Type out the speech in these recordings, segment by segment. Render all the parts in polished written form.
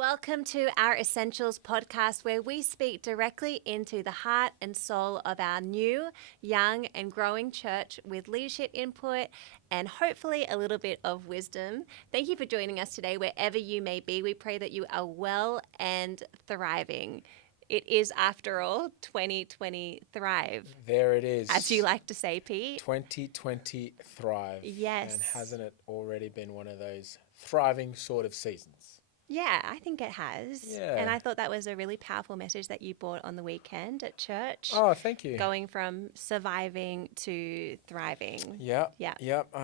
Welcome to our Essentials podcast, where we speak directly into the heart and soul of our new, young, and growing church with leadership input and hopefully a little bit of wisdom. Thank you for joining us today, wherever you may be. We pray that you are well and thriving. It is, after all, 2020 Thrive. There it is. As you like to say, Pete. 2020 Thrive. Yes. And hasn't it already been one of those thriving sort of seasons? Yeah, I think it has. Yeah. And I thought that was a really powerful message that you brought on the weekend at church. Oh, thank you. Going from surviving to thriving. Yep. Yeah. Yep.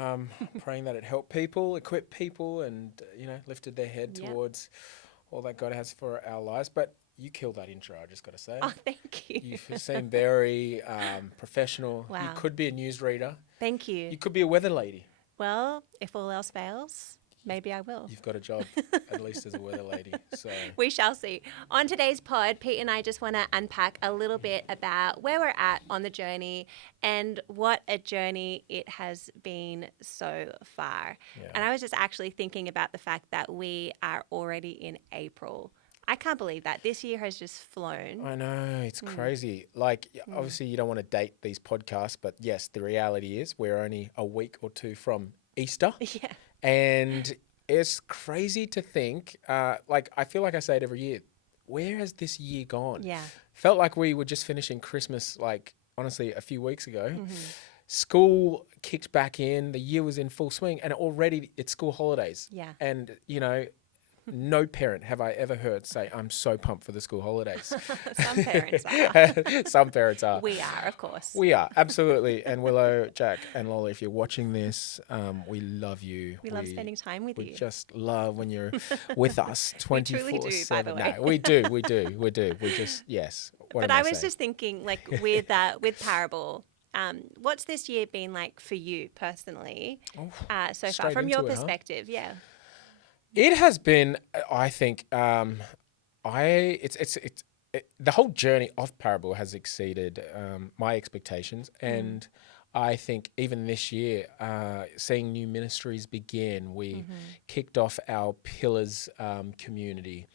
Praying that it helped people, equipped people, and, lifted their head towards all that God has for our lives. But you killed that intro, I just got to say. Oh, thank you. You seem very professional. Wow. You could be a newsreader. Thank you. You could be a weather lady. Well, if all else fails, maybe I will. You've got a job, at least as a weather lady. So we shall see. On today's pod, Pete and I just want to unpack a little bit about where we're at on the journey and what a journey it has been so far. Yeah. And I was just actually thinking about the fact that we are already in April. I can't believe that. This year has just flown. I know, it's crazy. Obviously you don't want to date these podcasts, but yes, the reality is we're only a week or two from Easter. Yeah. And it's crazy to think, I feel like I say it every year, where has this year gone? Yeah. Felt like we were just finishing Christmas, honestly, a few weeks ago. Mm-hmm. School kicked back in, the year was in full swing, and already it's school holidays. Yeah. And, no parent have I ever heard say, I'm so pumped for the school holidays. Some parents are. Some parents are. We are, of course. We are, absolutely. And Willow, Jack, and Lola, if you're watching this, we love you. We love spending time with you. We just love when you're with us 24/7. We truly do, by the way. No, we do. We just, yes. But I was just thinking, with Parable, what's this year been like for you personally so far, from your perspective? Yeah. It has been, I think, the whole journey of Parable has exceeded my expectations. And I think even this year, seeing new ministries begin, we kicked off our Pillars community,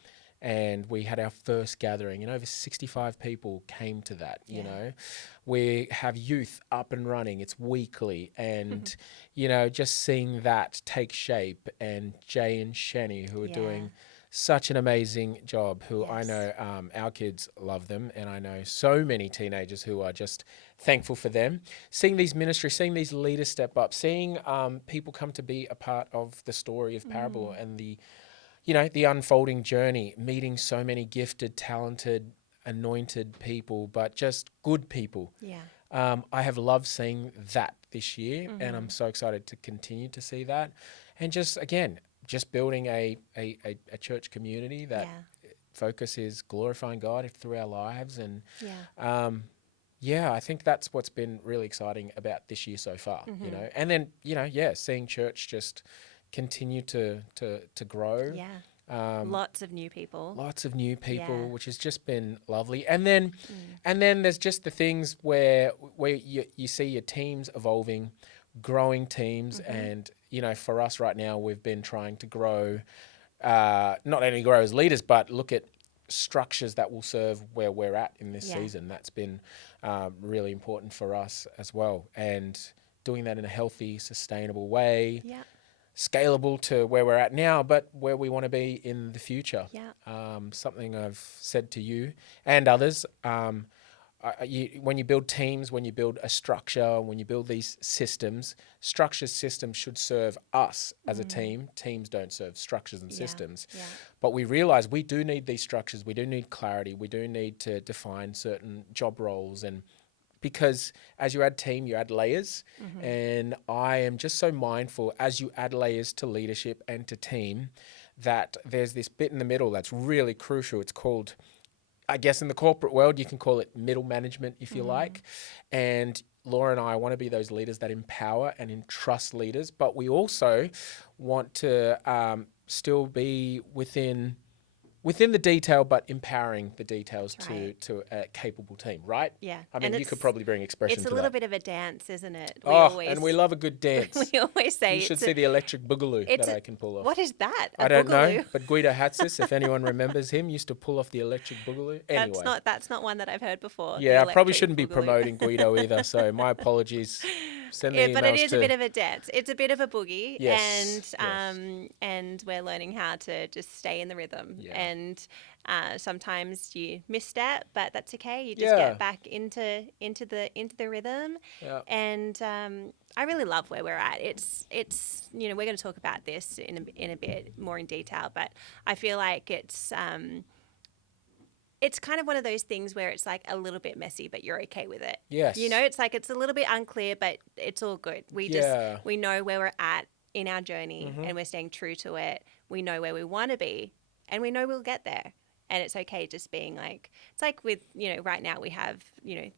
and we had our first gathering, and over 65 people came to that, you know. We have youth up and running. It's weekly. And, just seeing that take shape, and Jay and Shani, who are doing such an amazing job, who I know our kids love them. And I know so many teenagers who are just thankful for them. Seeing these ministries, seeing these leaders step up, seeing people come to be a part of the story of Parable and the unfolding journey, meeting so many gifted, talented, anointed people, but just good people. Yeah. I have loved seeing that this year, and I'm so excited to continue to see that. And just building a church community that focus is glorifying God through our lives. And I think that's what's been really exciting about this year so far, And then, seeing church just continue to grow. Yeah. Lots of new people, which has just been lovely. And then there's just the things where you see your teams evolving, growing teams. And, for us right now, we've been trying to grow, not only grow as leaders, but look at structures that will serve where we're at in this season. That's been really important for us as well. And doing that in a healthy, sustainable way. Yeah. Scalable to where we're at now, but where we want to be in the future. Yeah. Something I've said to you and others, when you build teams, when you build a structure, when you build these systems should serve us as a team. Teams don't serve structures and systems. Yeah. But we realize we do need these structures. We do need clarity. We do need to define certain job roles, and because as you add team, you add layers. And I am just so mindful as you add layers to leadership and to team that there's this bit in the middle that's really crucial. It's called, I guess in the corporate world, you can call it middle management if you like. And Laura and I want to be those leaders that empower and entrust leaders, but we also want to still be within within the detail, but empowering the details That's right. to a capable team, right? Yeah. I mean, And you could probably bring expression it's to a little that. bit of a dance, isn't it? And we love a good dance. We always say You should see the electric boogaloo that I can pull off. What is that? I don't know, but Guido Hatzis, if anyone remembers him, used to pull off the electric boogaloo. Anyway. That's not one that I've heard before. Yeah, I probably shouldn't be promoting Guido either, so my apologies. Send the emails but it is a bit of a dance. It's a bit of a boogie, Yes, and we're learning how to just stay in the rhythm. Yeah. And sometimes you misstep, but that's okay. You just get back into the rhythm. Yeah. And I really love where we're at. It's we're going to talk about this in a bit more in detail, but I feel like it's kind of one of those things where it's like a little bit messy, but you're okay with it. Yes. It's like it's a little bit unclear, but it's all good. We know where we're at in our journey, and we're staying true to it. We know where we want to be, and we know we'll get there. And it's okay just being like, it's like with, right now we have,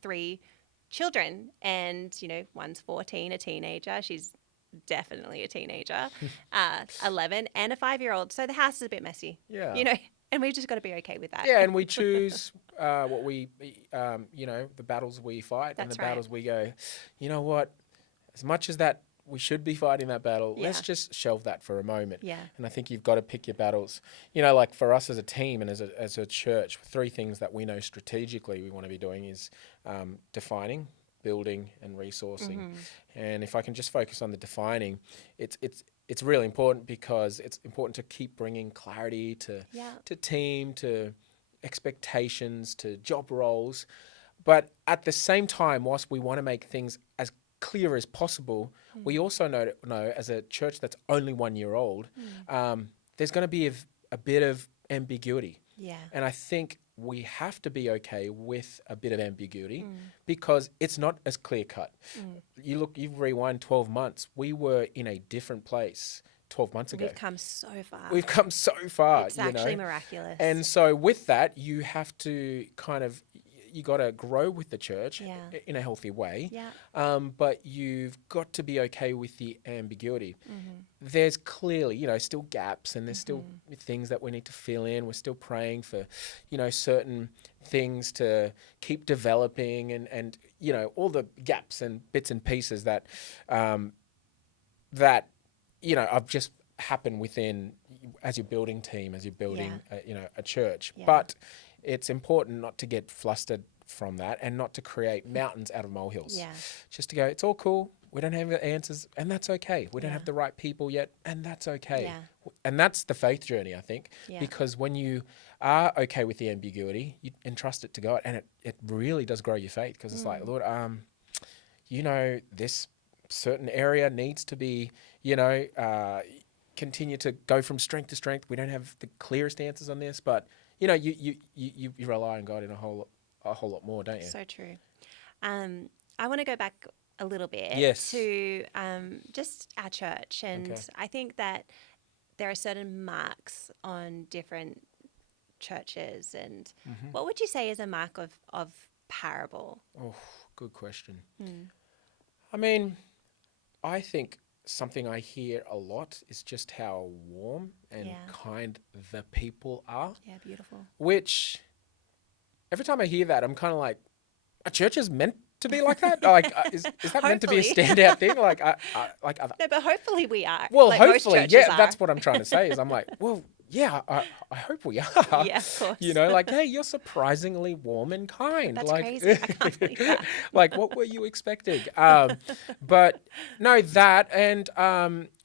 3 children, and, one's 14, a teenager. She's definitely a teenager, 11, and a 5-year-old. So the house is a bit messy. Yeah. And we've just got to be okay with that. Yeah, and we choose what we, the battles we fight. That's and the right. battles we go, you know what, as much as that we should be fighting that battle, let's just shelve that for a moment. Yeah. And I think you've got to pick your battles. Like for us as a team and as a church, 3 things that we know strategically we want to be doing is defining, building, and resourcing. Mm-hmm. And if I can just focus on the defining, it's really important because it's important to keep bringing clarity to team, to expectations, to job roles. But at the same time, whilst we want to make things as clear as possible, we also know as a church that's only 1 year old, there's going to be a bit of ambiguity. Yeah. And I think we have to be okay with a bit of ambiguity because it's not as clear cut. You rewind 12 months, we were in a different place 12 months ago. We've come so far. It's actually miraculous. And so with that, you have to you got to grow with the church in a healthy way. Yeah. But you've got to be okay with the ambiguity. There's clearly, still gaps, and there's still things that we need to fill in. We're still praying for, certain things to keep developing and all the gaps and bits and pieces that have just happened within as you're building team, as you're building, a church. Yeah. But it's important not to get flustered from that and not to create mountains out of molehills. Yeah. Just to go, it's all cool. We don't have the answers, and that's okay. We don't have the right people yet, and that's okay. Yeah. And that's the faith journey, I think, Yeah. because when you are okay with the ambiguity, you entrust it to God, and it really does grow your faith because it's like, Lord, this certain area needs to be, continue to go from strength to strength. We don't have the clearest answers on this, but you rely on God in a whole lot more, don't you? So true. I want to go back a little bit to just our church, and I think that there are certain marks on different churches, and what would you say is a mark of parable? Oh, good question. I mean, I think something I hear a lot is just how warm and kind the people are. Yeah, beautiful. Which, every time I hear that, I'm kind of like, a church is meant to be like that? Is that meant to be a standout thing? No, but hopefully we are. Well, like hopefully, most churches are. That's what I'm trying to say. Is I'm like, well, yeah, I hope we are. Yeah, of course. Hey, you're surprisingly warm and kind. That's crazy. I can't believe that. What were you expecting? But no, that and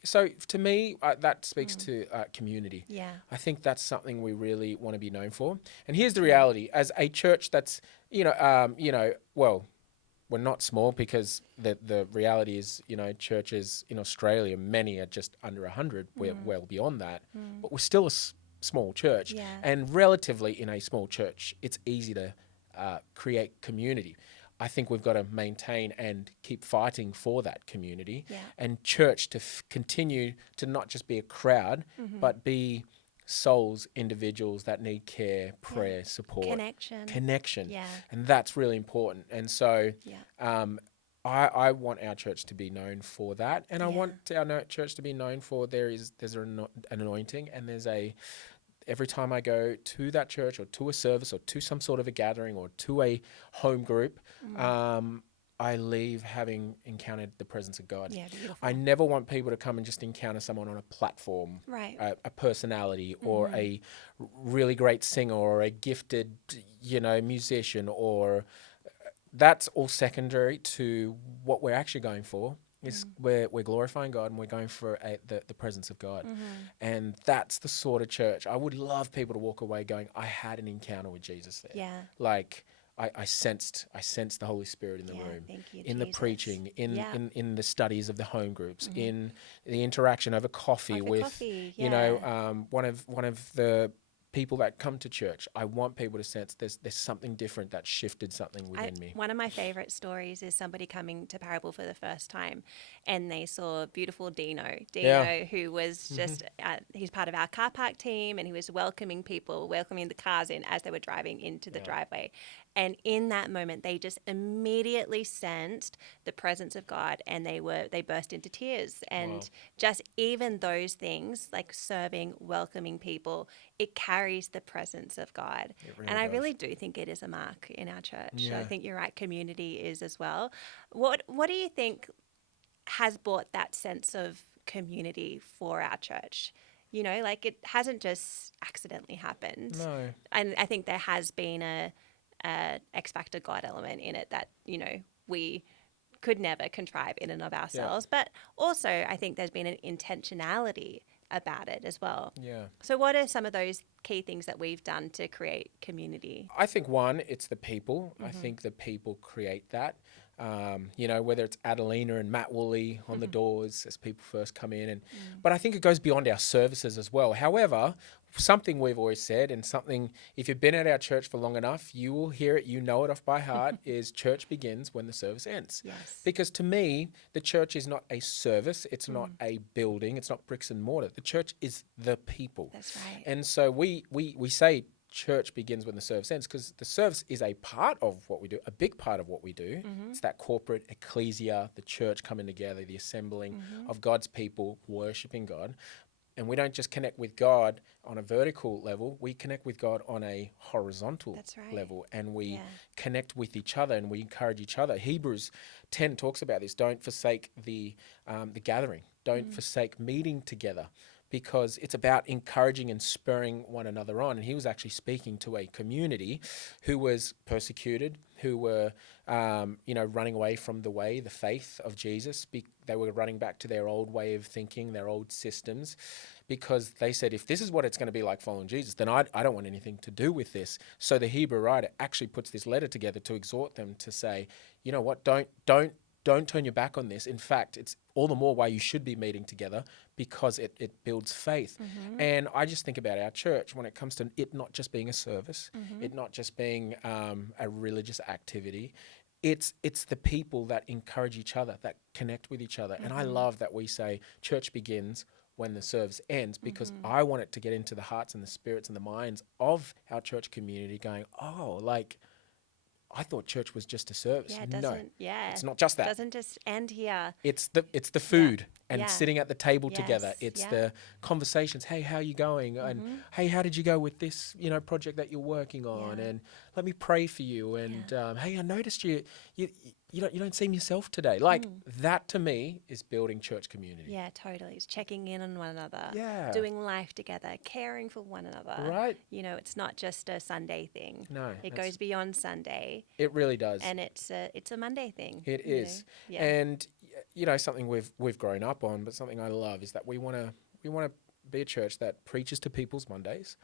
so to me, that speaks to community. Yeah. I think that's something we want to be known for. And here's the reality: as a church that's, well, we're not small because the reality is, churches in Australia, many are just under 100. We're well beyond that, but we're still a small church. Yeah. And relatively in a small church, it's easy to create community. I think we've got to maintain and keep fighting for that community and church to continue to not just be a crowd, but be souls, individuals that need care, prayer, support. Connection. Yeah. And that's really important. And so I want our church to be known for that. And I want our church to be known for there's an anointing and there's every time I go to that church or to a service or to some sort of a gathering or to a home group, I leave having encountered the presence of God. Yeah, beautiful. I never want people to come and just encounter someone on a platform, Right. a personality or a really great singer or a gifted, musician, or that's all secondary to what we're actually going for. Is we're glorifying God and we're going for the presence of God. And that's the sort of church. I would love people to walk away going, I had an encounter with Jesus there. Yeah. Like I sensed the Holy Spirit in the room, Thank you, in the Jesus. preaching, in the studies of the home groups, in the interaction over coffee with, one of the people that come to church. I want people to sense there's something different that shifted something within me. One of my favorite stories is somebody coming to Parable for the first time, and they saw beautiful Dino, who was just, he's part of our car park team, and he was welcoming the cars in as they were driving into the driveway. And in that moment, they just immediately sensed the presence of God, and they burst into tears. And just even those things, like serving, welcoming people, it carries the presence of God. Really and I does. really do think it is a mark in our church. Yeah. I think you're right, community is as well. What do you think has brought that sense of community for our church? Like it hasn't just accidentally happened. No. And I think there has been a X Factor God element in it that, we could never contrive in and of ourselves. But also I think there's been an intentionality about it as well. Yeah. So what are some of those key things that we've done to create community? I think one, it's the people. I think the people create that. Whether it's Adelina and Matt Woolley on the doors as people first come in. But I think it goes beyond our services as well. However, something we've always said, and something, if you've been at our church for long enough, you will hear it, you know it off by heart, is church begins when the service ends. Yes. Because to me, the church is not a service, it's not a building, it's not bricks and mortar. The church is the people. That's right. And so we say church begins when the service ends, because the service is a part of what we do, a big part of what we do. It's that corporate ecclesia, the church coming together, the assembling of God's people, worshiping God. And we don't just connect with God on a vertical level, we connect with God on a horizontal level, and we connect with each other and we encourage each other. Hebrews 10 talks about this. Don't forsake the gathering. Don't forsake meeting together, because it's about encouraging and spurring one another on. And he was actually speaking to a community who was persecuted, who were, running away from the faith of Jesus. They were running back to their old way of thinking, their old systems, because they said, if this is what it's going to be like following Jesus, then I don't want anything to do with this. So the Hebrew writer actually puts this letter together to exhort them to say, you know what, don't turn your back on this. In fact, it's all the more why you should be meeting together, because it builds faith. And I just think about our church when it comes to it not just being a service, it not just being a religious activity. It's the people that encourage each other, that connect with each other. And I love that we say church begins when the service ends, because I want it to get into the hearts and the spirits and the minds of our church community going, I thought church was just a service. Yeah, it no, doesn't. Yeah, it's not just that. It doesn't just end here. It's the food and Yeah. sitting at the table together. Yes. It's Yeah. the conversations. Hey, how are you going? And hey, how did you go with this project that you're working on? Yeah. And let me pray for you. And hey, I noticed you don't seem yourself today. Like that to me is building church community. Yeah, totally. It's checking in on one another. Yeah. Doing life together, caring for one another. Right. It's not just a Sunday thing. No, It goes beyond Sunday. It really does. And it's a Monday thing. It is. Yeah. And something we've grown up on, but something I love is that we want to be a church that preaches to people's Mondays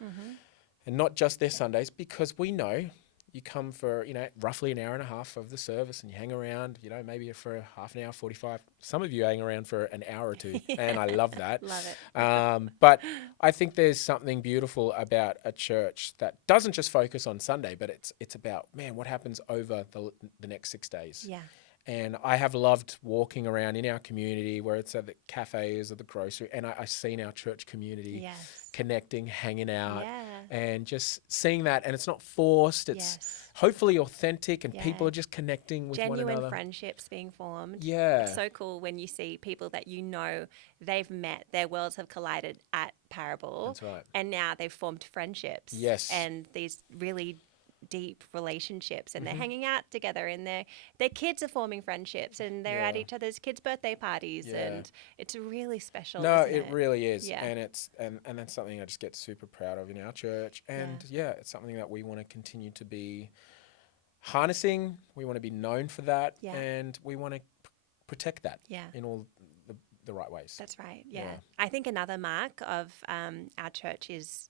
and not just their Sundays, because we know you come for, roughly an hour and a half of the service and you hang around, maybe for half an hour, 45. Some of you hang around for an hour or two, and I love that. Love it. But I think there's something beautiful about a church that doesn't just focus on Sunday, but it's about, man, what happens over the next 6 days? Yeah. And I have loved walking around in our community, where it's at the cafes or the grocery, and I've seen our church community Yes. connecting, hanging out, Yeah. and just seeing that. And it's not forced, it's Yes. hopefully authentic, and people Yeah. are just connecting with one Genuine another. friendships being formed. Yeah. It's so cool when you see people that you know they've met, their worlds have collided at Parable. That's right. And now they've formed friendships. Yes. And these really deep relationships, and they're Mm-hmm. hanging out together, and their kids are forming friendships, and they're at Yeah. each other's kids' birthday parties, Yeah. and it's really special. No, isn't it really is. Yeah. And it's and that's something I just get super proud of in our church. And yeah, it's something that we want to continue to be harnessing. We want to be known for that. Yeah. And we want to protect that Yeah. in all the right ways. That's right. Yeah. Yeah. I think another mark of our church is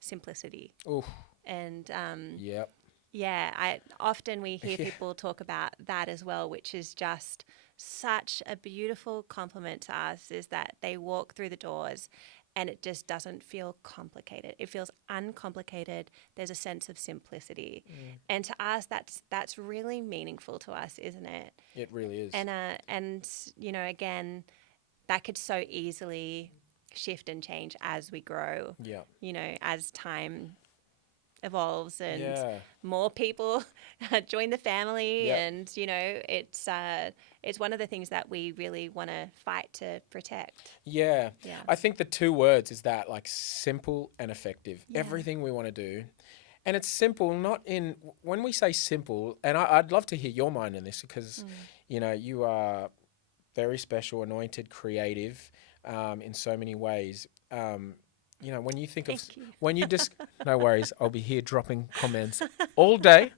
simplicity. Ooh, And yep. yeah, often we hear Yeah. people talk about that as well, which is just such a beautiful compliment to us, is that they walk through the doors and it just doesn't feel complicated. It feels uncomplicated. There's a sense of simplicity. And to us, that's really meaningful to us, isn't it? It really is. And you know, again, that could so easily shift and change as we grow. Yeah. You know, as time evolves and Yeah. more people join the family, Yep. and you know, it's one of the things that we really want to fight to protect. Yeah. Yeah. I think the two words is that, like, simple and effective. Yeah. Everything we want to do. And it's simple, not in, when we say simple, and I'd love to hear your mind on this, because, you know, you are very special, anointed, creative in so many ways. You know, when you think of, Thank you. when you just, no worries, I'll be here dropping comments all day.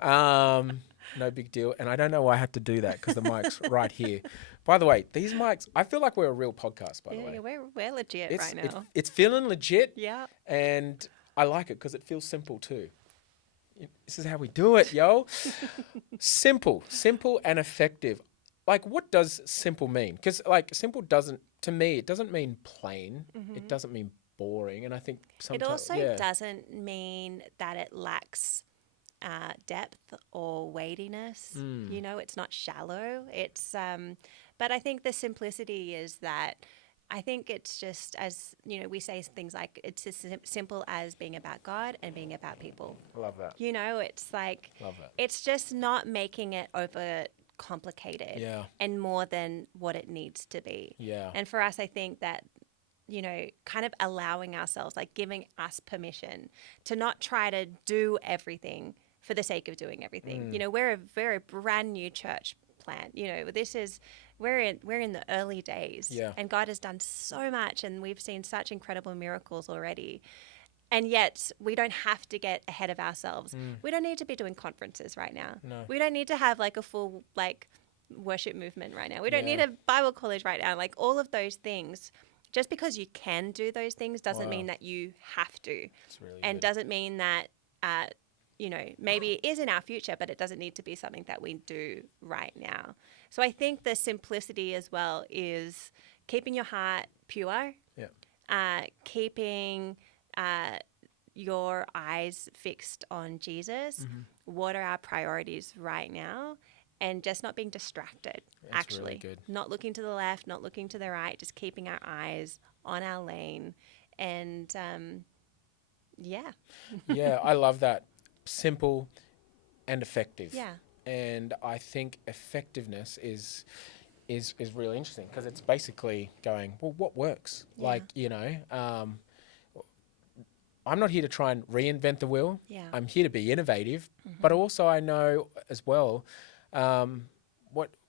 No big deal. And I don't know why I had to do that, because the mic's right here. By the way, these mics, I feel like we're a real podcast, by the way. Yeah, we're legit right now. It's feeling legit. Yeah. And I like it because it feels simple too. This is how we do it, yo. Simple and effective. Like, what does simple mean? Because, like, simple doesn't, to me, it doesn't mean plain. It doesn't mean boring. And I think It sometimes, also doesn't mean that it lacks depth or weightiness. You know, it's not shallow. It's, but I think the simplicity is that I think it's just, as you know, we say things like it's as simple as being about God and being about people. I love that. You know, it's like, Love that. it's just not making it over complicated Yeah. and more than what it needs to be. Yeah. And for us, I think that, you know, kind of allowing ourselves, like giving us permission to not try to do everything for the sake of doing everything. You know, we're a very brand new church plant. You know, we're in the early days, Yeah. and God has done so much, and we've seen such incredible miracles already. And yet we don't have to get ahead of ourselves. We don't need to be doing conferences right now. No. We don't need to have like a full like worship movement right now. We don't need Yeah. a Bible college right now. Like all of those things. Just because you can do those things doesn't mean that you have to, It's really and good. doesn't mean that you know, maybe it is in our future, but it doesn't need to be something that we do right now. So I think the simplicity as well is keeping your heart pure, keeping your eyes fixed on Jesus. What are our priorities right now? And just not being distracted, That's really good. Not looking to the left, not looking to the right, just keeping our eyes on our lane. And yeah. Yeah, I love that. Simple and effective. Yeah. And I think effectiveness is really interesting, because it's basically going, well, what works? Yeah. Like, you know, I'm not here to try and reinvent the wheel. Yeah. I'm here to be innovative, but also I know as well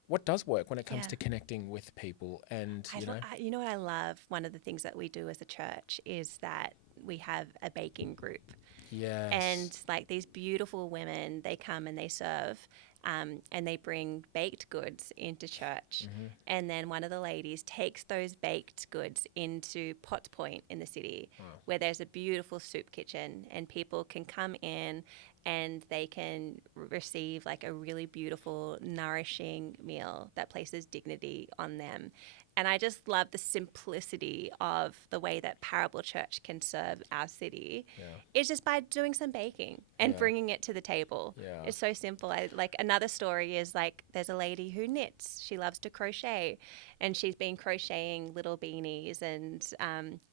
what does work when it comes Yeah. to connecting with people. And You know what I love? One of the things that we do as a church is that we have a baking group. yes, And like these beautiful women, they come and they serve, and they bring baked goods into church. And then one of the ladies takes those baked goods into Potts Point in the city, where there's a beautiful soup kitchen, and people can come in and they can receive like a really beautiful, nourishing meal that places dignity on them. And I just love the simplicity of the way that Parable Church can serve our city. Yeah. It's just by doing some baking and bringing it to the table. Yeah. It's so simple. Like another story is like there's a lady who knits. She loves to crochet, and she's been crocheting little beanies, and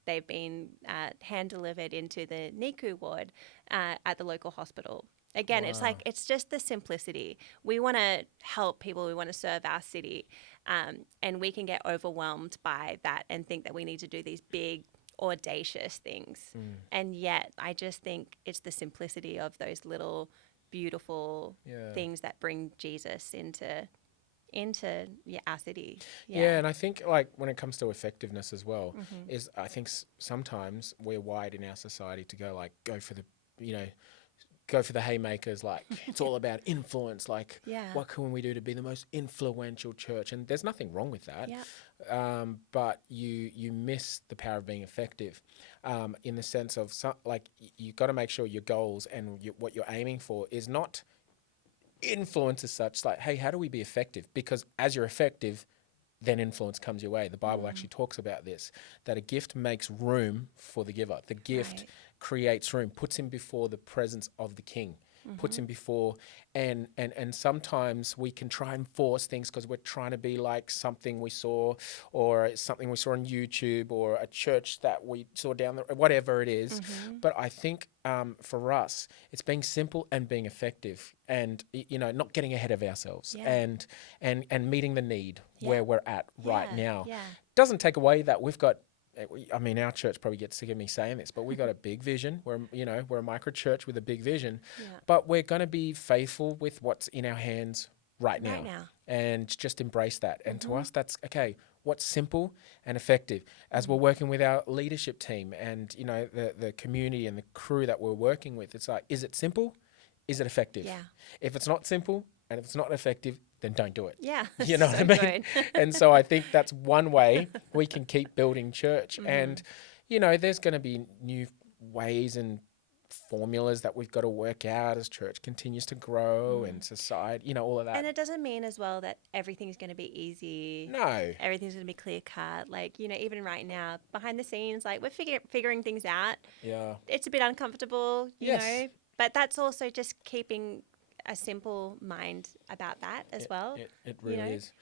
they've been hand delivered into the NICU ward at the local hospital. Again, it's like, it's just the simplicity. We want to help people. We want to serve our city. And we can get overwhelmed by that and think that we need to do these big, audacious things. And yet, I just think it's the simplicity of those little, beautiful things that bring Jesus into our city. Yeah, and I think like when it comes to effectiveness as well, is I think sometimes we're wired in our society to go for the haymakers, like it's all about influence, like what can we do to be the most influential church? And there's nothing wrong with that. But you miss the power of being effective in the sense of you got to make sure your goals and what you're aiming for is not influence as such, like, hey, how do we be effective? Because as you're effective, then influence comes your way. The Bible actually talks about this, that a gift makes room for the giver. The gift creates room, puts him before the presence of the king, puts him before, and sometimes we can try and force things because we're trying to be like something we saw, or something we saw on YouTube, or a church that we saw down the, whatever it is. But I think for us, it's being simple and being effective, and not getting ahead of ourselves, and meeting the need where we're at right now. Doesn't take away that we've got. I mean, our church probably gets sick of me saying this, but we got a big vision. We're a micro church with a big vision, but we're going to be faithful with what's in our hands right now, and just embrace that. And to us, that's okay. What's simple and effective as we're working with our leadership team and the community and the crew that we're working with. It's like, is it simple? Is it effective? If it's not simple and if it's not effective, then don't do it. You know what I mean? And so I think that's one way we can keep building church. And, there's going to be new ways and formulas that we've got to work out as church continues to grow and society, all of that. And it doesn't mean as well that everything's going to be easy. No. Everything's going to be clear cut. Like, even right now, behind the scenes, like we're figuring things out. Yeah. It's a bit uncomfortable, you know, but that's also just keeping a simple mind about that as well. It really is.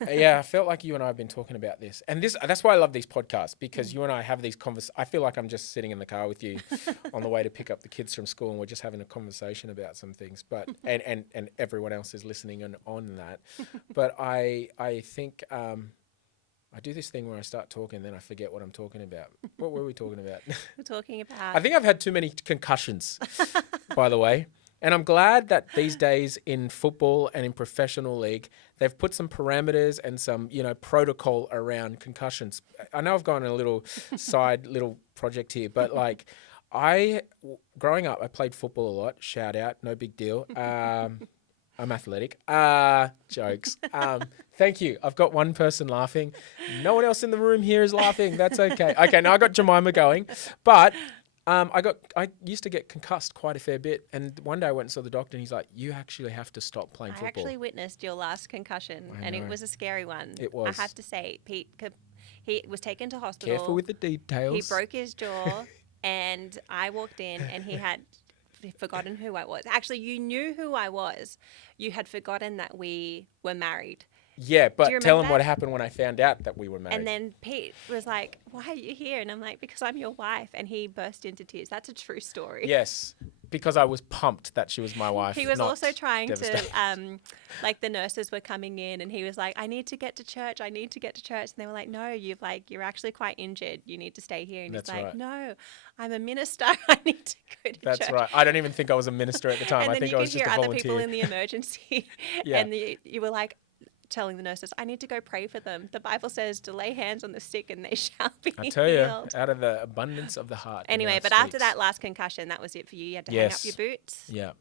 I felt like you and I have been talking about this, and that's why I love these podcasts, because you and I have these I feel like I'm just sitting in the car with you on the way to pick up the kids from school, and we're just having a conversation about some things, but and everyone else is listening on that. But I think I do this thing where I start talking, then I forget what I'm talking about. What were we talking about? We're talking about... I think I've had too many concussions, by the way. And I'm glad that these days in football and in professional league, they've put some parameters and some, protocol around concussions. I know I've gone on a little project here, but growing up, I played football a lot. Shout out, no big deal. I'm athletic. Jokes. Thank you. I've got one person laughing. No one else in the room here is laughing. That's okay. Okay, now I got Jemima going. But I used to get concussed quite a fair bit, and one day I went and saw the doctor, and he's like, "You actually have to stop playing football." I actually witnessed your last concussion, and it was a scary one. It was. I have to say, Pete, he was taken to hospital. Careful with the details. He broke his jaw, and I walked in, and he had forgotten who I was. Actually, you knew who I was. You had forgotten that we were married. Yeah, but tell him what happened when I found out that we were married. And then Pete was like, "Why are you here?" And I'm like, "Because I'm your wife." And he burst into tears. That's a true story. Yes, because I was pumped that she was my wife. He was also trying to, the nurses were coming in, and he was like, "I need to get to church. I need to get to church." And they were like, "No, you're actually quite injured. You need to stay here." And he's like, "No, I'm a minister. I need to go to church." That's right. I don't even think I was a minister at the time. And I think I was just a volunteer. And then you could hear other people in the emergency, and you were like, telling the nurses, "I need to go pray for them. The Bible says to lay hands on the sick and they shall be healed." I tell you, out of the abundance of the heart. Anyway, but after that last concussion, that was it for you. You had to hang up your boots. Yeah.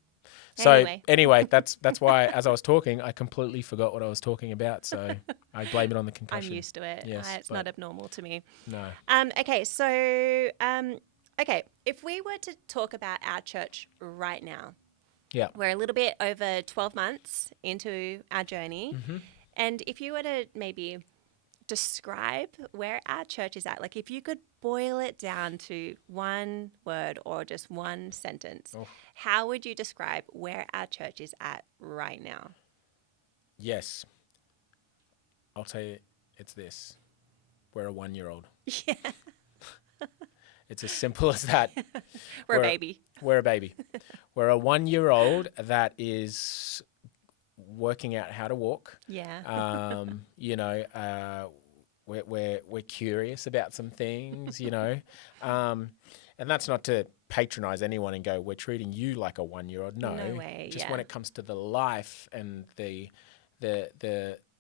So anyway, that's why as I was talking, I completely forgot what I was talking about. So I blame it on the concussion. I'm used to it. Yes, it's not abnormal to me. No. Okay, so if we were to talk about our church right now, we're a little bit over 12 months into our journey. And if you were to maybe describe where our church is at? Like, if you could boil it down to one word or just one sentence, how would you describe where our church is at right now? Yes. I'll tell you, it's this. We're a 1-year-old. Yeah. It's as simple as that. We're a baby. We're a baby. We're a 1-year-old that is working out how to walk. Yeah. We're curious about some things, and that's not to patronize anyone and go, we're treating you like a 1-year-old. No way. Just when it comes to the life and the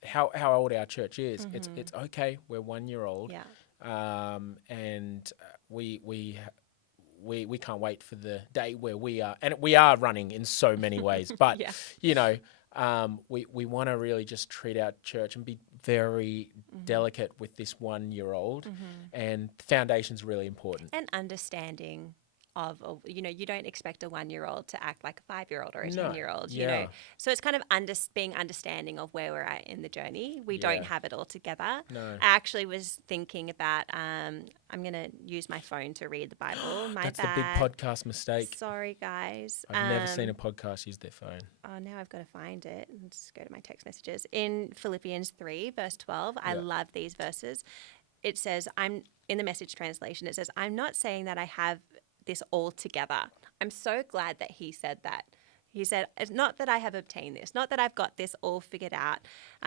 how old our church is, it's okay. We're 1-year-old. Yeah. And we can't wait for the day where we are, and we are running in so many ways, but we want to really just treat our church and be very delicate with this 1-year-old, and foundation's really important. And understanding of, you don't expect a 1-year-old to act like a 5-year-old or a 10-year-old, you know. So it's kind of being understanding of where we're at in the journey. We don't have it all together. No. I actually was thinking about, I'm going to use my phone to read the Bible. That's bad. the big podcast mistake. Sorry, guys. I've never seen a podcast use their phone. Oh, now I've got to find it and just go to my text messages. In Philippians 3, verse 12, I love these verses. It says, in the Message translation, it says, I'm not saying that I have this all together. I'm so glad that he said that. He said, it's not that I have obtained this, not that I've got this all figured out,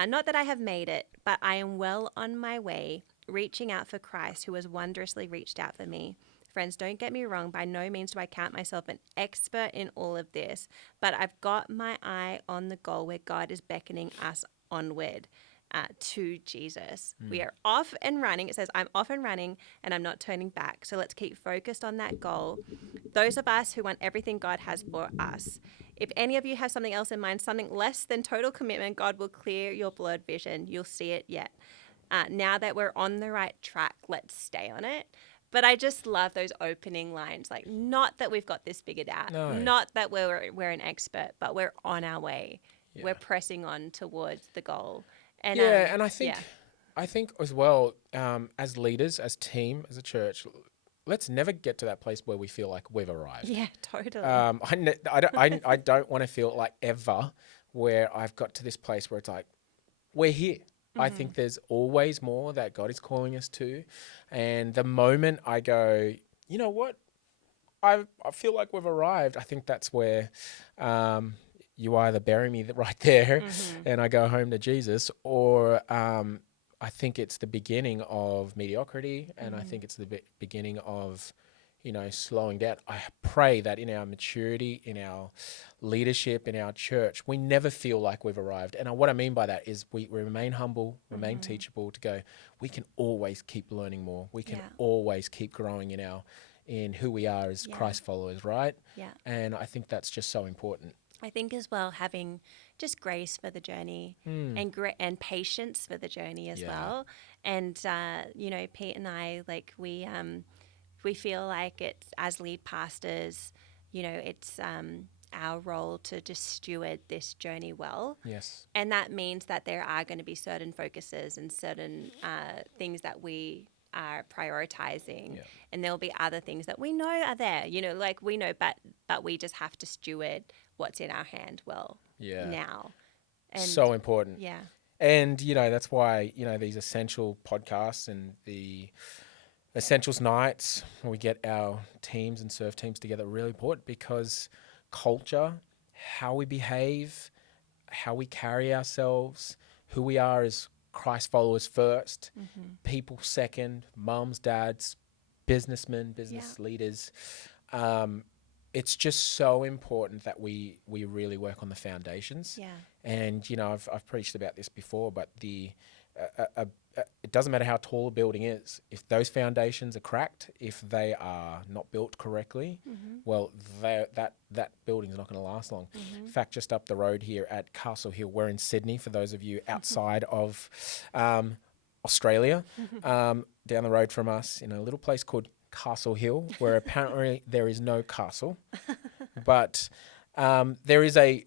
not that I have made it, but I am well on my way, reaching out for Christ, who has wondrously reached out for me. Friends, don't get me wrong. By no means do I count myself an expert in all of this, but I've got my eye on the goal where God is beckoning us onward. To Jesus. We are off and running. It says, I'm off and running and I'm not turning back. So let's keep focused on that goal. Those of us who want everything God has for us. If any of you have something else in mind, something less than total commitment, God will clear your blurred vision. You'll see it yet. Now that we're on the right track, let's stay on it. But I just love those opening lines. Like, not that we've got this figured out. No. Not that we're an expert, but we're on our way. Yeah. We're pressing on towards the goal. And, and I think as well, as leaders, as team, as a church, let's never get to that place where we feel like we've arrived. Yeah, totally. I don't want to feel like ever where I've got to this place where it's like, we're here. I think there's always more that God is calling us to. And the moment I go, you know what, I feel like we've arrived, I think that's where you either bury me right there and I go home to Jesus, or I think it's the beginning of mediocrity, and I think it's the beginning of, slowing down. I pray that in our maturity, in our leadership, in our church, we never feel like we've arrived. And what I mean by that is we remain humble, remain teachable, to go, we can always keep learning more. We can always keep growing in who we are as Christ followers, right? Yeah. And I think that's just so important. I think as well, having just grace for the journey and patience for the journey as well. And, Pete and I, like, we feel like it's, as lead pastors, it's our role to just steward this journey well. Yes. And that means that there are going to be certain focuses and certain things that we are prioritizing. Yeah. And there will be other things that we know are there, like we know, but we just have to steward what's in our hand now. And so important. Yeah. And, that's why, these essential podcasts and the essentials nights, when we get our teams and serve teams together, are really important, because culture, how we behave, how we carry ourselves, who we are as Christ followers first, people second, mums, dads, businessmen, business leaders. It's just so important that we really work on the foundations. Yeah. And, I've preached about this before, but it doesn't matter how tall a building is. If those foundations are cracked, if they are not built correctly, well, that building's not going to last long. In fact, just up the road here at Castle Hill, we're in Sydney, for those of you outside of Australia, down the road from us, in a little place called Castle Hill, where apparently there is no castle, but there is a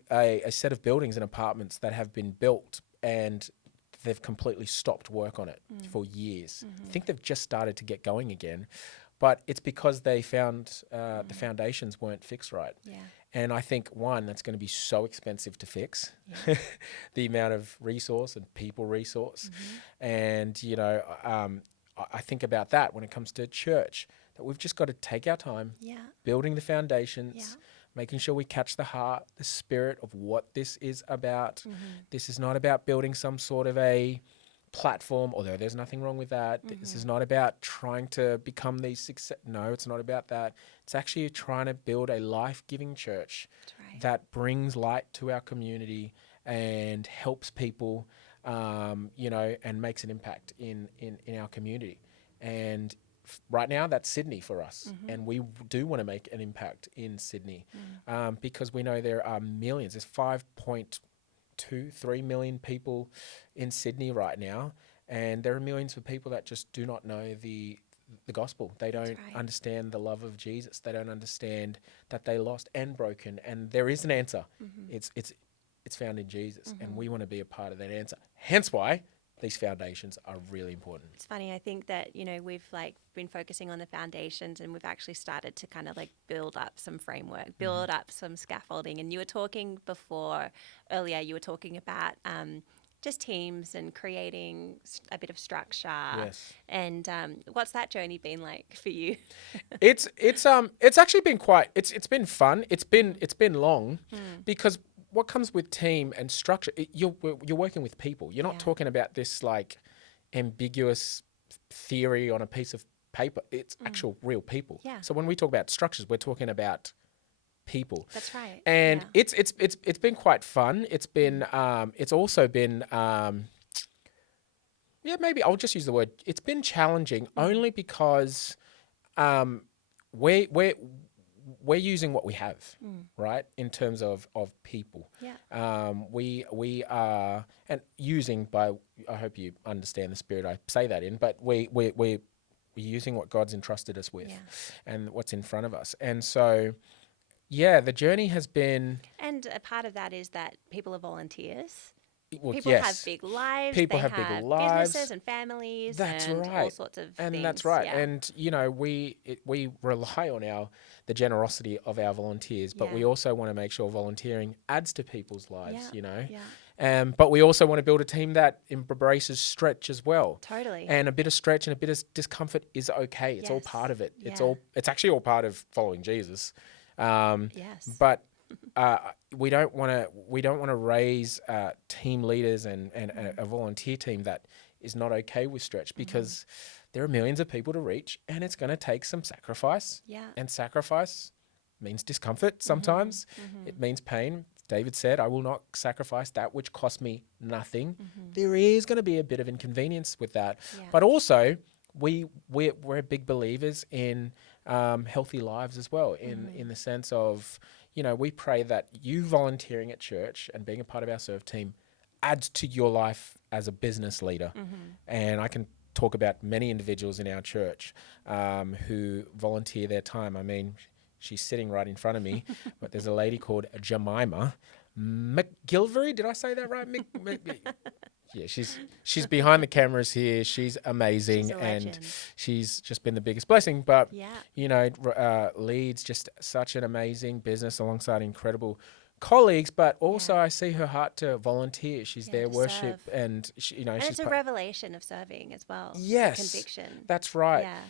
set of buildings and apartments that have been built, and they've completely stopped work on it for years. I think they've just started to get going again, but it's because they found the foundations weren't fixed right. Yeah. And I think, one, that's going to be so expensive to fix, the amount of resource and people resource. And, you know, I think about that when it comes to church, that we've just got to take our time building the foundations, making sure we catch the heart, the spirit of what this is about. This is not about building some sort of a platform, although there's nothing wrong with that. This is not about trying to become these success. No, it's not about that. It's actually trying to build a life-giving church that brings light to our community and helps people, you know, and makes an impact in our community. And right now, that's Sydney for us. And we do want to make an impact in Sydney because we know there are millions. There's 5.23 million people in Sydney right now, and there are millions of people that just do not know the gospel. They don't understand the love of Jesus. They don't understand that they lost and broken, and there is an answer. It's found in Jesus, and we want to be a part of that answer. Hence why these foundations are really important. It's funny. I think that, you know, we've like been focusing on the foundations, and we've actually started to kind of like build up some framework, build up some scaffolding. And you were talking earlier, you were talking about just teams and creating a bit of structure. Yes. And what's that journey been like for you? It's actually been it's been fun. It's been long because what comes with team and structure, you're working with people. You're not talking about this like ambiguous theory on a piece of paper. It's actual real people. Yeah. So when we talk about structures, we're talking about people. That's right. And it's been quite fun. It's been it's also been maybe I'll just use the word. It's been challenging only because we're using what we have, right, in terms of people. Yeah. We are, and using by, I hope you understand the spirit I say that in, but we're using what God's entrusted us with and what's in front of us. And so, the journey has been... And a part of that is that people are volunteers. Well, people have big lives. People they have big lives. Businesses and families. That's and right. all sorts of and things. That's right. Yeah. And you know, we rely on the generosity of our volunteers, but we also want to make sure volunteering adds to people's lives. You know. Yeah. But we also want to build a team that embraces stretch as well. Totally. And a bit of stretch and a bit of discomfort is okay. It's all part of it. Yeah. It's actually all part of following Jesus. Yes. But we don't want to raise team leaders and a volunteer team that is not okay with stretch, because there are millions of people to reach, and it's going to take some sacrifice. Yeah. And sacrifice means discomfort sometimes. It means pain. David said, "I will not sacrifice that which cost me nothing." There is going to be a bit of inconvenience with that, but also we're big believers in healthy lives as well, in the sense of, you know, we pray that you volunteering at church and being a part of our serve team adds to your life as a business leader. And I can talk about many individuals in our church who volunteer their time. I mean, she's sitting right in front of me, but there's a lady called Jemima McGilvery. Did I say that right? Yeah, she's behind the cameras here. She's amazing, and she's just been the biggest blessing. But you know, leads just such an amazing business alongside incredible colleagues. But also, I see her heart to volunteer. She's there, worship, and you know, and she's it's a revelation of serving as well. Yes, conviction. That's right. Yeah.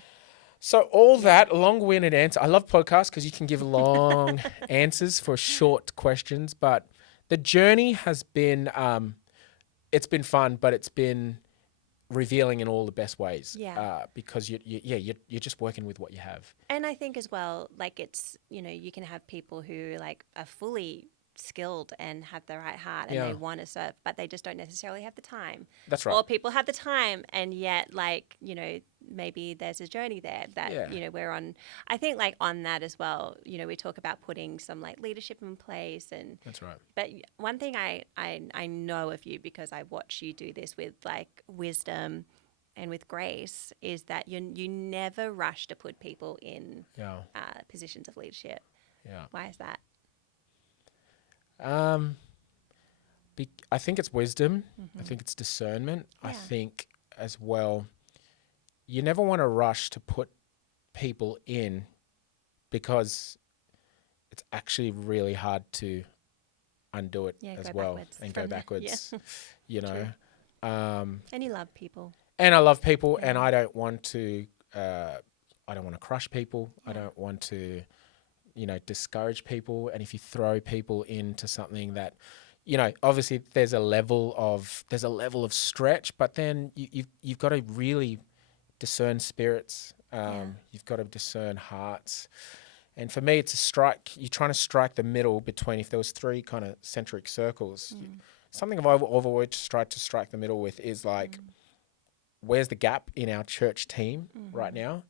So all that long-winded answer. I love podcasts because you can give long answers for short questions. But the journey has been. It's been fun, but it's been revealing in all the best ways. Because you're just working with what you have. And I think as well, like, it's, you know, you can have people who like are fully skilled and have the right heart and they want to serve, but they just don't necessarily have the time. That's right. Or people have the time, and yet, like, you know, maybe there's a journey there that, you know, we're on. I think, like, on that as well, you know, we talk about putting some like leadership in place, and that's right. But one thing I know of you, because I watch you do this with like wisdom and with grace, is that you never rush to put people in positions of leadership. Why is that? I think it's wisdom. I think it's discernment. I Yeah. think as well, you never want to rush to put people in because it's actually really hard to undo it Yeah, as go well backwards and go from there. backwards, Yeah. you know. And you love people. And I love people, and Yeah. I don't want to crush people. I Yeah. don't want to, discourage people. And if you throw people into something that, obviously there's a level of stretch, but then you've got to really discern spirits. You've got to discern hearts. And for me, it's a strike. You're trying to strike the middle between, if there was 3 kind of centric circles, something I've always tried to strike the middle with is like, where's the gap in our church team right now?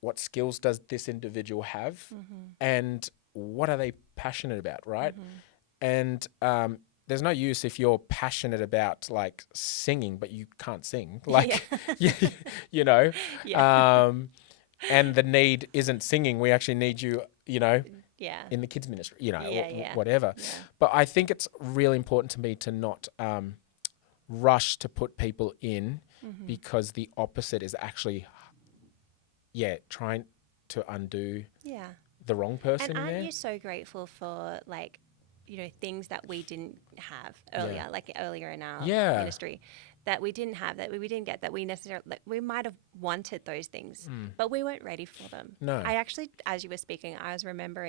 What skills does this individual have? And what are they passionate about, right? And there's no use if you're passionate about like singing, but you can't sing. Like, you know, Yeah. and the need isn't singing. We actually need you, Yeah. in the kids ministry, Yeah. whatever. Yeah. But I think it's really important to me to not rush to put people in because the opposite is actually, trying to undo Yeah. the wrong person And in aren't there. you so grateful for like, things that we didn't have earlier, Yeah. like earlier in our Yeah. ministry, that we didn't have, that we didn't get, that we necessarily, like, we might have wanted those things, but we weren't ready for them. No. I actually, as you were speaking, I was remember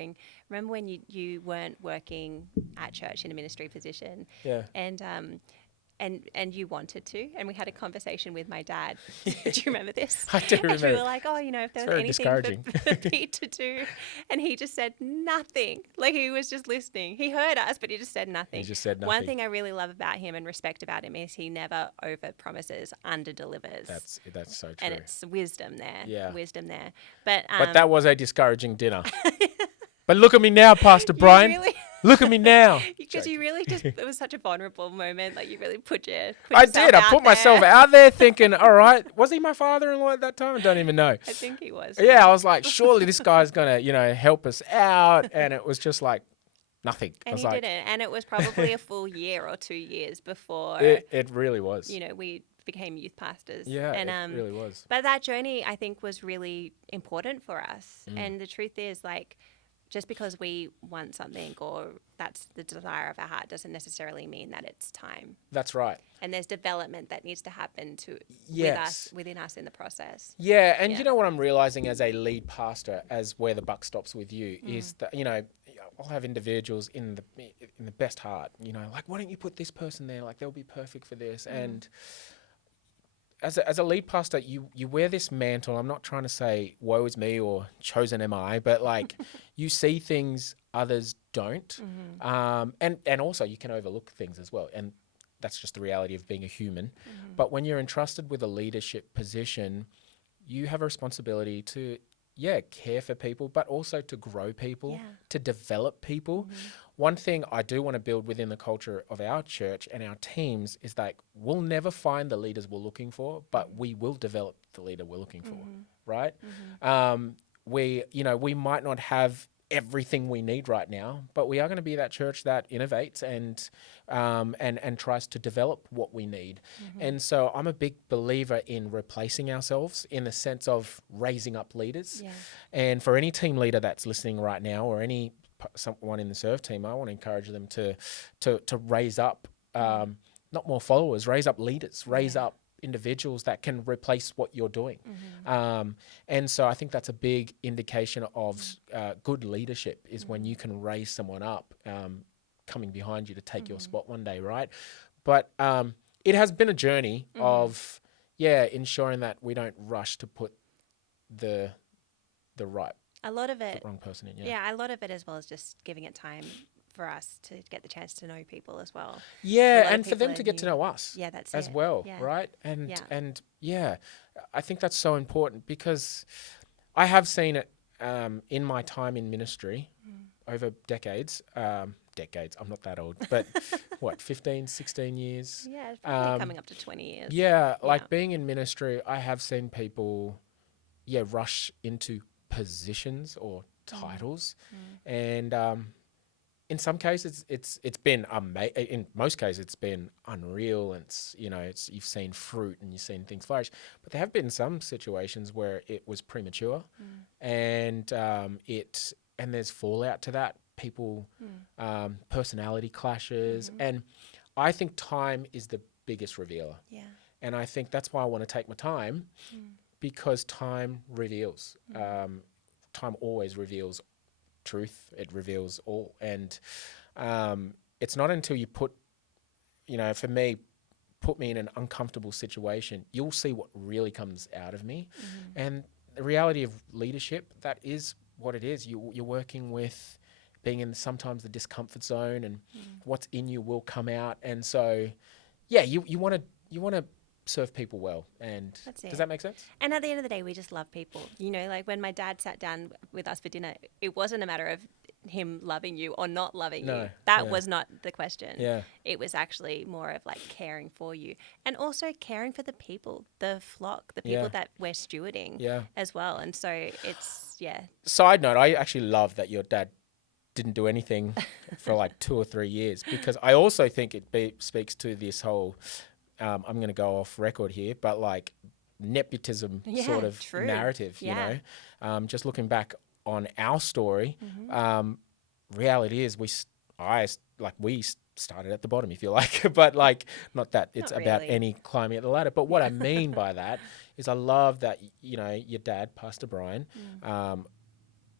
when you weren't working at church in a ministry position, Yeah. and you wanted to, and we had a conversation with my dad. Do you remember this? I do And we remember. were like, oh, if there It's was very anything discouraging. for Pete to do, and he just said nothing. Like, he was just listening. He heard us, but he just said nothing. He just said One nothing. thing I really love about him and respect about him is he never over promises, under delivers. That's so true. And it's wisdom there. Yeah. Wisdom there. But that was a discouraging dinner. But look at me now, Pastor Brian. Really, Look at me now. because you really just, it was such a vulnerable moment. Like, you really put I yourself did. I out put myself there. out there thinking, all right, was he my father-in-law at that time? I don't even know. I think he was. Yeah, I was like, surely this guy's going to, help us out. And it was just like nothing. I And was he like, didn't. And it was probably a full year or 2 years before, it really was. we became youth pastors. Yeah, and, it really was. But that journey, I think, was really important for us. And the truth is, like, just because we want something or that's the desire of our heart doesn't necessarily mean that it's time. That's right. And there's development that needs to happen Yes. within us in the process. Yeah, and Yeah. you know what I'm realizing as a lead pastor, as where the buck stops with you, is that I'll have individuals in the best heart, like, why don't you put this person there? Like, they'll be perfect for this. And as a lead pastor, you wear this mantle. I'm not trying to say woe is me or chosen am I, but like you see things others don't, and also you can overlook things as well, and that's just the reality of being a human. But when you're entrusted with a leadership position, you have a responsibility to care for people, but also to grow people, to develop people. One thing I do want to build within the culture of our church and our teams is that we'll never find the leaders we're looking for, but we will develop the leader we're looking for, right? We might not have everything we need right now, but we are going to be that church that innovates and tries to develop what we need. And so I'm a big believer in replacing ourselves in the sense of raising up leaders. Yeah. And for any team leader that's listening right now, or someone in the serve team, I want to encourage them to raise up, not more followers, raise up leaders, raise up individuals that can replace what you're doing. And so I think that's a big indication of good leadership is when you can raise someone up coming behind you to take your spot one day, right? But it has been a journey of ensuring that we don't rush to put the A lot of it, wrong person in. a lot of it as well as just giving it time for us to get the chance to know people as well. Yeah, A lot of and for them people to are get to new. know us Yeah, that's as it. well, Yeah. right? And Yeah. and I think that's so important because I have seen it in my time in ministry over decades. Decades, I'm not that old, but 15, 16 years? Yeah, it's probably coming up to 20 years. Yeah, like being in ministry, I have seen people, rush into positions or titles. And in some cases it's been in most cases it's been unreal, and you've seen fruit and you've seen things flourish, but there have been some situations where it was premature, and and there's fallout to that, people personality clashes, and I think time is the biggest revealer. And I think that's why I want to take my time, because time reveals. Time always reveals truth. It reveals all. And it's not until you for me, put me in an uncomfortable situation, you'll see what really comes out of me. And the reality of leadership, that is what it is. You're working with being in sometimes the discomfort zone, and what's in you will come out. And so, yeah, you want to serve people well. And does that make sense? And at the end of the day, we just love people. Like when my dad sat down with us for dinner, it wasn't a matter of him loving you or not loving you. That was not the question. It was actually more of like caring for you, and also caring for the people, the flock, the people that we're stewarding as well. And so it's, Side note, I actually love that your dad didn't do anything for like 2 or 3 years, because I also think it speaks to this whole, I'm going to go off record here, but like nepotism sort of narrative, just looking back on our story, reality is we started at the bottom, if you like, but like, not that it's not about really any climbing at the ladder. But what I mean by that is I love that, your dad, Pastor Brian,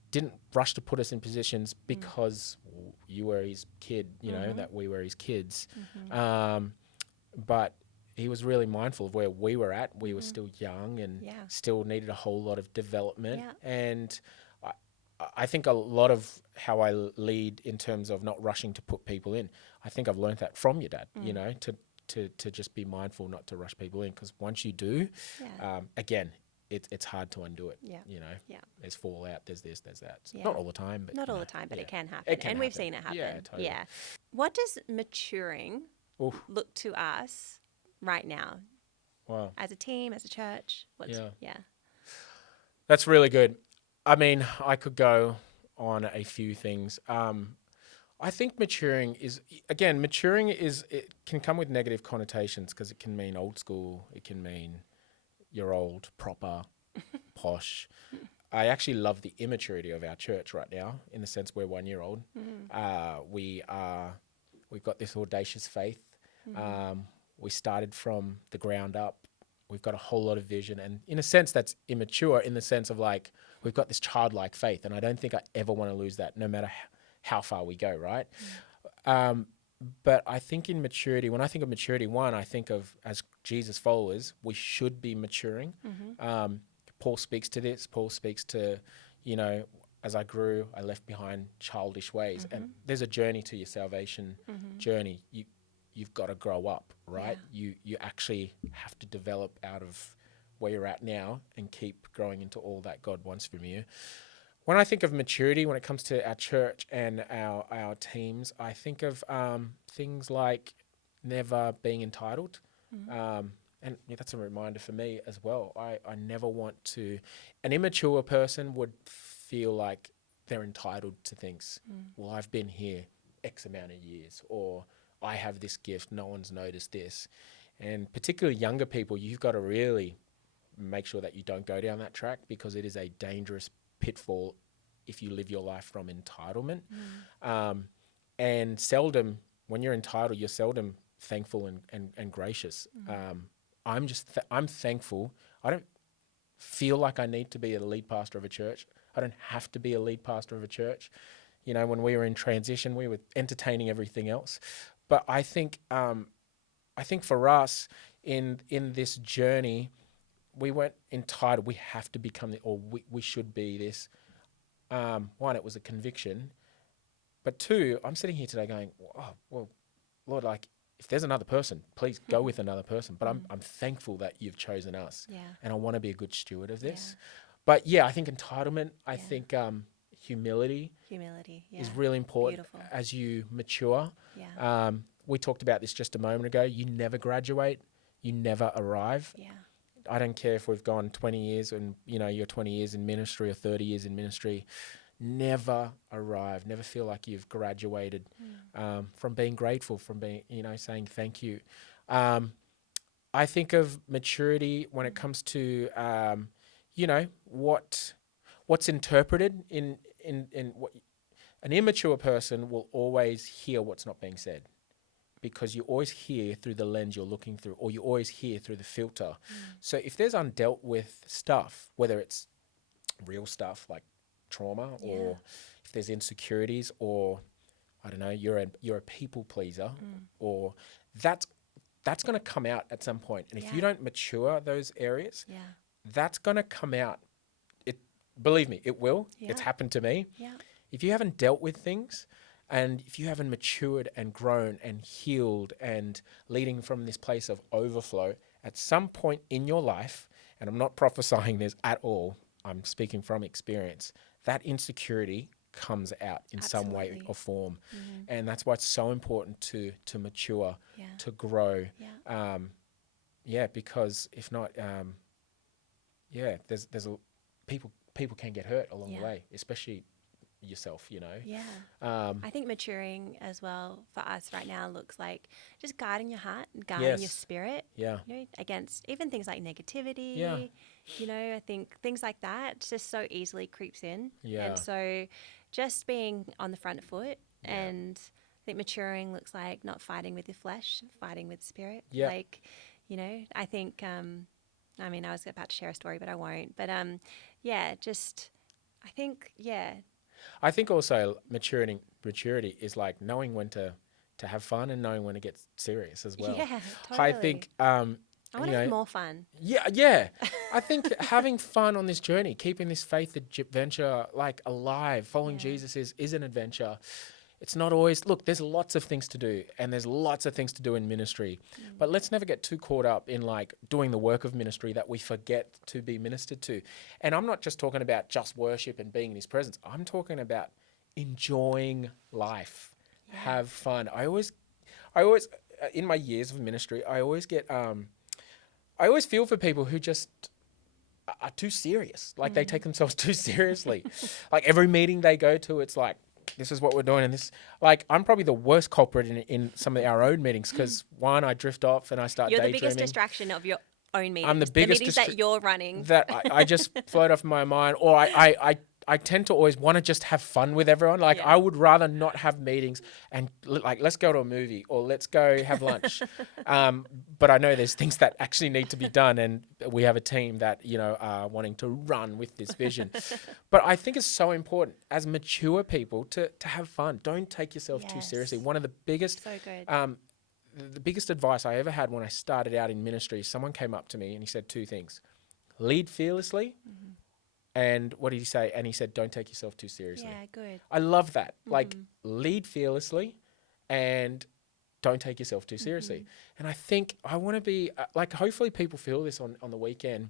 didn't rush to put us in positions because you were his kid, that we were his kids. But he was really mindful of where we were at. We were still young and still needed a whole lot of development. And I think a lot of how I lead in terms of not rushing to put people in, I think I've learned that from your dad, to just be mindful not to rush people in, because once you do, again, it's hard to undo it. There's fallout, there's this, there's that. Not all the time, but not all the time, but it can happen. We've seen it happen. Yeah, totally. What does maturing look to us right now? Wow. As a team, as a church? That's really good. I mean, I could go on a few things. I think maturing is, it can come with negative connotations, because it can mean old school, it can mean you're old, proper, posh. I actually love the immaturity of our church right now, in the sense we're 1 year old. We've got this audacious faith. We started from the ground up. We've got a whole lot of vision, and in a sense that's immature, in the sense of like, we've got this childlike faith, and I don't think I ever want to lose that, no matter how far we go, right? But I think in maturity, when I think of maturity, I think of, as Jesus followers, we should be maturing. Paul speaks to this. Paul speaks to, as I grew, I left behind childish ways. And there's a journey to your salvation journey. You've got to grow up, right? You actually have to develop out of where you're at now and keep growing into all that God wants from you. When I think of maturity, when it comes to our church and our teams, I think of things like never being entitled. And that's a reminder for me as well. I never want to... An immature person would feel like they're entitled to things. Well, I've been here X amount of years, or I have this gift, no one's noticed this. And particularly younger people, you've got to really make sure that you don't go down that track, because it is a dangerous pitfall if you live your life from entitlement. And seldom, when you're entitled, you're seldom thankful and gracious. I'm thankful. I don't feel like I need to be a lead pastor of a church. I don't have to be a lead pastor of a church. When we were in transition, we were entertaining everything else. But I think for us in this journey, we weren't entitled. We have to become we should be this. One, it was a conviction, but two, I'm sitting here today going, oh, well, Lord, like, if there's another person, please go with another person. But I'm thankful that you've chosen us, and I want to be a good steward of this. But I think entitlement. I think humility is really important. Beautiful. As you mature. We talked about this just a moment ago. You never graduate. You never arrive. I don't care if we've gone 20 years and you're 20 years in ministry or 30 years in ministry. never arrive, never feel like you've graduated from being grateful, from being, saying thank you. I think of maturity when it comes to, what's interpreted in what an immature person will always hear what's not being said, because you always hear through the lens you're looking through, or you always hear through the filter. So if there's undealt with stuff, whether it's real stuff like trauma, or if there's insecurities, or I don't know, you're a people pleaser, or that's going to come out at some point. And if you don't mature those areas, that's going to come out. Believe me, it will. It's happened to me. If you haven't dealt with things, and if you haven't matured and grown and healed and leading from this place of overflow, at some point in your life, and I'm not prophesying this at all, I'm speaking from experience, that insecurity comes out in some way or form. And that's why it's so important to mature, to grow. Because if not, there's people can get hurt along the way, especially yourself, I think maturing as well for us right now looks like just guarding your heart and guarding your spirit, against even things like negativity. I think things like that just so easily creeps in. And so just being on the front foot, and I think maturing looks like not fighting with your flesh, fighting with spirit. I think I was about to share a story, but I won't. But I think also maturity is like knowing when to have fun and knowing when to get serious as well. Yeah, totally. I think I want to have more fun. Yeah. I think having fun on this journey, keeping this faith adventure like alive, following Jesus is an adventure. It's not always, look, there's lots of things to do, and there's lots of things to do in ministry, but let's never get too caught up in like doing the work of ministry that we forget to be ministered to. And I'm not just talking about just worship and being in his presence. I'm talking about enjoying life, have fun. I always, in my years of ministry, I always feel for people who just are too serious. Like they take themselves too seriously. Like every meeting they go to, it's like, this is what we're doing. And this, like, I'm probably the worst culprit in some of our own meetings, because one, I drift off and I start daydreaming. You're the biggest distraction of your own meetings. I'm the biggest meetings that you're running. That I just float off my mind, or I tend to always want to just have fun with everyone. Like I would rather not have meetings and like, let's go to a movie or let's go have lunch. But I know there's things that actually need to be done, and we have a team that, are wanting to run with this vision. But I think it's so important as mature people to have fun. Don't take yourself too seriously. One of the biggest, the biggest advice I ever had when I started out in ministry, someone came up to me and he said two things: lead fearlessly. And what did he say? And he said, don't take yourself too seriously. Yeah, good. I love that. Like, lead fearlessly and don't take yourself too seriously. And I think I want to be, hopefully people feel this on the weekend.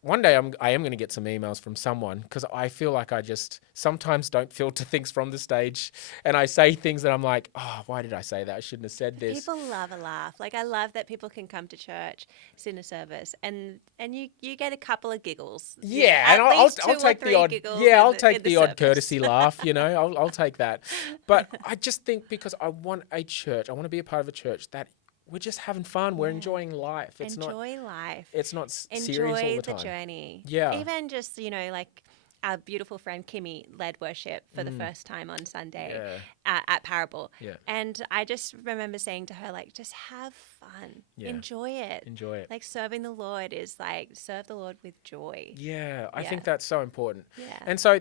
One day I am going to get some emails from someone, because I feel like I just sometimes don't filter things from the stage, and I say things that I'm like, oh, why did I say that? I shouldn't have said this. People love a laugh. Like, I love that people can come to church, sit in a service, and you get a couple of giggles. Yeah, and I'll take the odd. Yeah, I'll take the odd courtesy laugh. I'll take that. But I just think, because I want a church, I want to be a part of a church that we're just having fun. We're enjoying life. Enjoy life. It's not serious Enjoy all the the time. journey. Yeah. Even just, like our beautiful friend Kimmy led worship for the first time on Sunday at Parable. Yeah. And I just remember saying to her, like, just have fun. Yeah. Enjoy it. Enjoy it. Like, serving the Lord is like, serve the Lord with joy. Yeah, I think that's so important. Yeah. And so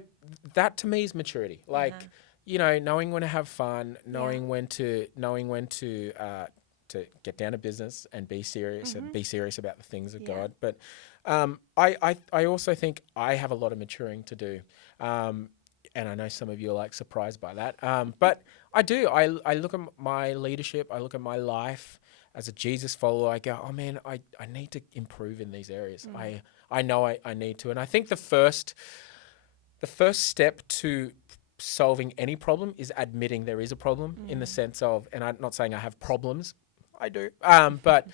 that to me is maturity. Like, knowing when to have fun, knowing when to get down to business and be serious and be serious about the things of God. But I also think I have a lot of maturing to do. And I know some of you are like surprised by that. But I do. I look at my leadership. I look at my life as a Jesus follower. I go, oh man, I need to improve in these areas. I know I need to. And I think the first step to solving any problem is admitting there is a problem, in the sense of, and I'm not saying I have problems, I do, but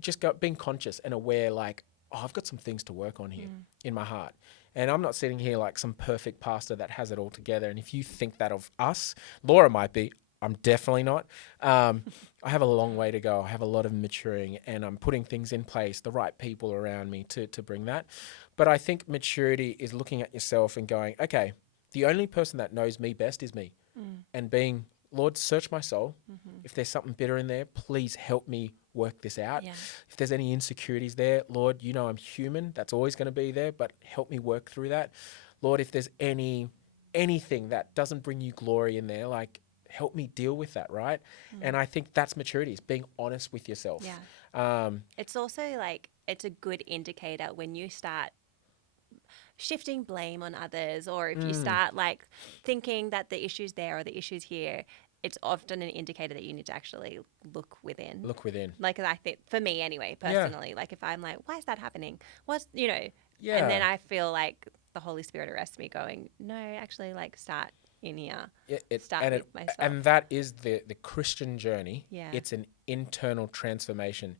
just being conscious and aware, like, oh, I've got some things to work on here in my heart. And I'm not sitting here like some perfect pastor that has it all together. And if you think that of us, Laura might be. I'm definitely not. I have a long way to go. I have a lot of maturing, and I'm putting things in place, the right people around me to bring that. But I think maturity is looking at yourself and going, okay, the only person that knows me best is me. And being, Lord, search my soul. If there's something bitter in there, please help me work this out. Yeah. If there's any insecurities there, Lord, you know I'm human. That's always going to be there, but help me work through that. Lord, if there's anything that doesn't bring you glory in there, like, help me deal with that, right? And I think that's maturity, is being honest with yourself. Yeah. It's also like, it's a good indicator when you start shifting blame on others, or if you start like thinking that the issue's there or the issue's here, it's often an indicator that you need to actually look within. Look within. Like, I think, for me anyway, personally, like if I'm like, why is that happening? What's, and Yeah. then I feel like the Holy Spirit arrests me going, no, actually, like, start in here. Start with myself. And that is the Christian journey. Yeah. It's an internal transformation.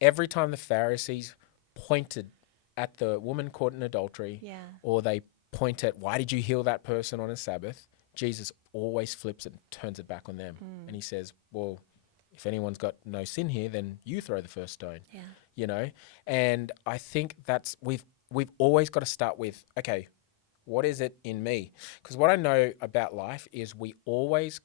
Every time the Pharisees pointed at the woman caught in adultery, or they point at, why did you heal that person on a Sabbath? Jesus always flips it and turns it back on them. And he says, well, if anyone's got no sin here, then you throw the first stone. Yeah. And I think that's, we've always got to start with, okay, what is it in me? Because what I know about life is we always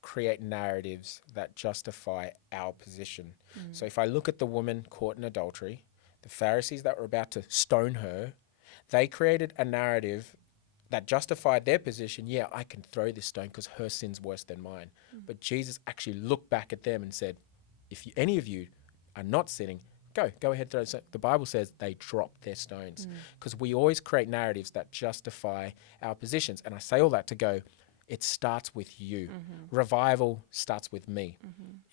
create narratives that justify our position. So if I look at the woman caught in adultery, the Pharisees that were about to stone her, they created a narrative that justified their position. Yeah, I can throw this stone because her sin's worse than mine. But Jesus actually looked back at them and said, if any of you are not sinning, go ahead, throw. So the Bible says they dropped their stones, because we always create narratives that justify our positions. And I say all that to go, it starts with you. Revival starts with me.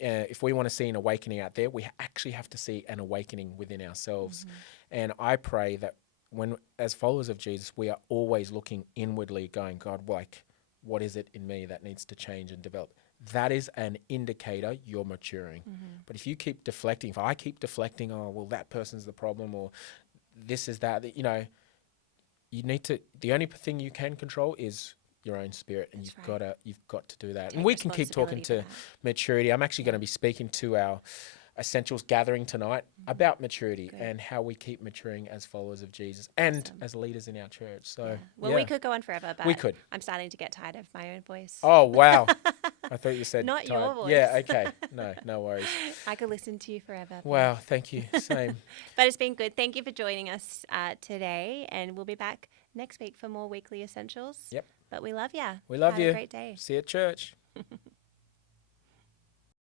If we want to see an awakening out there, we actually have to see an awakening within ourselves. And I pray that when, as followers of Jesus, we are always looking inwardly, going, God, like, what is it in me that needs to change and develop? That is an indicator you're maturing. But if you keep deflecting, if I keep deflecting, oh, well, that person's the problem, or this is that, you need to, the only thing you can control is your own spirit, and you've got to do that. And we can keep talking to maturity. I'm actually going to be speaking to our Essentials gathering tonight about maturity and how we keep maturing as followers of Jesus and as leaders in our church. So, we could go on forever, but we could. I'm starting to get tired of my own voice. Oh, wow. I thought you said not tired. your voice. Yeah, okay. No worries. I could listen to you forever. Wow, thank you. Same. But it's been good. Thank you for joining us today, and we'll be back next week for more weekly essentials. Yep. But we love you. We love you. Have a great day. See you at church.